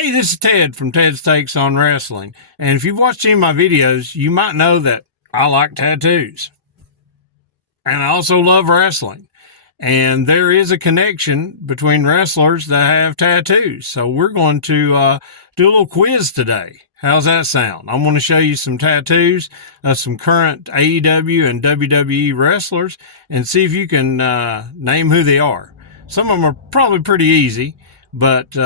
Hey, this is Ted from Ted's Takes on Wrestling. And if you've watched any of my videos, you might know that I like tattoos. And I also love wrestling. And there is a connection between wrestlers that have tattoos. So we're going to do a little quiz today. How's that sound? I'm going to show you some tattoos of some current AEW and WWE wrestlers and see if you can name who they are. Some of them are probably pretty easy, but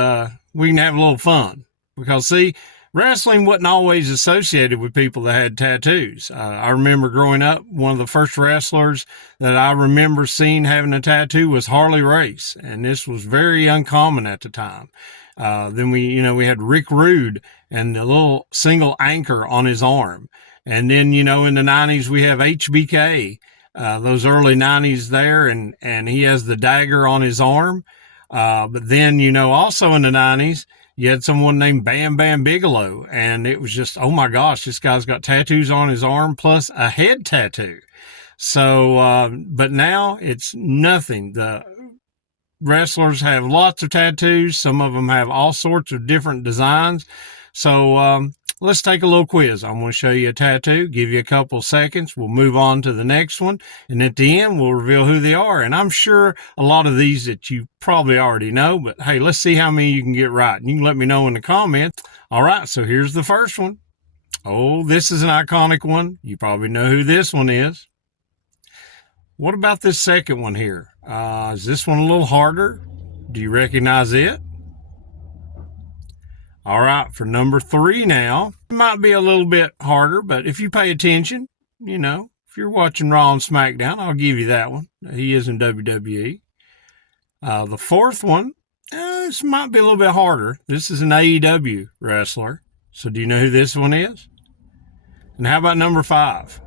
we can have a little fun. Because, see, wrestling wasn't always associated with people that had tattoos. I remember growing up, one of the first wrestlers that I remember seeing having a tattoo was Harley Race, and this was very uncommon at the time. Then we had Rick Rude and the little single anchor on his arm. And then, in the 90s, we have HBK, those early 90s there, and he has the dagger on his arm. But then, also in the 90s, you had someone named Bam Bam Bigelow, and it was just, oh my gosh, this guy's got tattoos on his arm plus a head tattoo. So, but now it's nothing. The wrestlers have lots of tattoos. Some of them have all sorts of different designs. So, let's take a little quiz. I'm going to show you a tattoo, give you a couple seconds. We'll move on to the next one. And at the end, we'll reveal who they are. And I'm sure a lot of these that you probably already know, but hey, let's see how many you can get right. And you can let me know in the comments. All right, so here's the first one. Oh, this is an iconic one. You probably know who this one is. What about this second one here? Is this one a little harder? Do you recognize it? All right, for number 3 now, it might be a little bit harder, but if you pay attention, if you're watching Raw and SmackDown, I'll give you that one. He is in WWE. The fourth one, this might be a little bit harder. This is an AEW wrestler. So do you know who this one is? And how about number 5?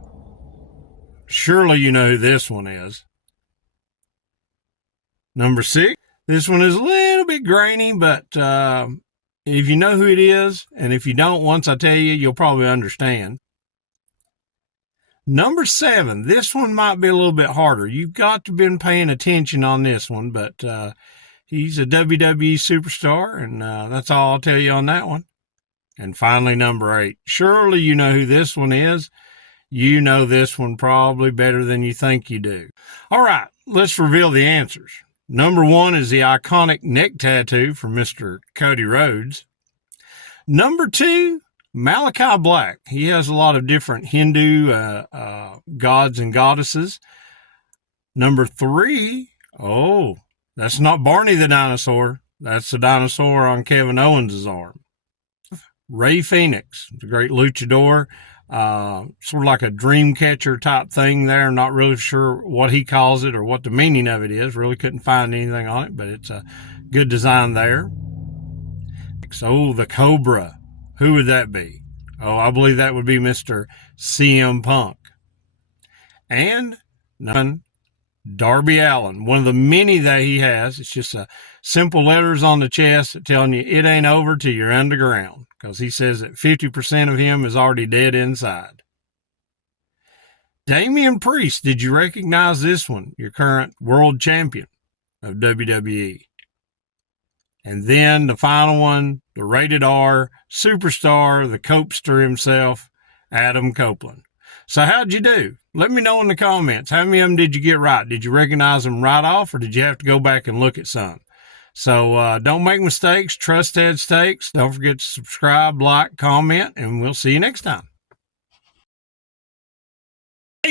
Surely you know who this one is. Number 6, this one is a little bit grainy, but if you know who it is, and if you don't, once I tell you, you'll probably understand. Number 7, this one might be a little bit harder. You've got to been paying attention on this one, but he's a WWE superstar, and that's all I'll tell you on that one. And finally, number 8. Surely you know who this one is. You know this one probably better than you think you do. All right, let's reveal the answers. Number 1 is the iconic neck tattoo from Mr. Cody Rhodes. Number 2, Malachi Black. He has a lot of different Hindu gods and goddesses. Number 3, oh, that's not Barney the dinosaur. That's the dinosaur on Kevin Owens' arm. Rey Fenix, the great luchador. Sort of like a dream catcher type thing there. I'm not really sure what he calls it or what the meaning of it is. Really couldn't find anything on it, but it's a good design there. So the Cobra, who would that be? Oh, I believe that would be Mr. CM Punk. And none, Darby Allin, one of the many that he has. It's just a simple letters on the chest telling you it ain't over till you're underground, because he says that 50% of him is already dead inside. Damian Priest, did you recognize this one? Your current world champion of WWE. And then the final one, the rated R superstar, the Copester himself, Adam Copeland. So how'd you do? Let me know in the comments. How many of them did you get right? Did you recognize them right off, or did you have to go back and look at some? So don't make mistakes. Trust Ted's Takes. Don't forget to subscribe, like, comment, and we'll see you next time.